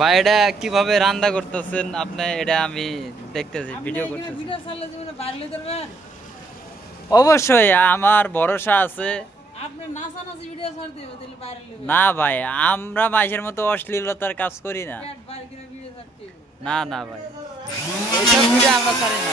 ভাই এটা কিভাবে রান্না করতেছেন আপনি? এটা আমি দেখতেছি, ভিডিও করতেছি। অবশ্যই আমার ভরসা আছে। না ভাই, আমরা মাঝের মতো অশ্লীলতার কাজ করি না। না না ভাই, এইসব ভিডিও আমরা ছাড়ি না।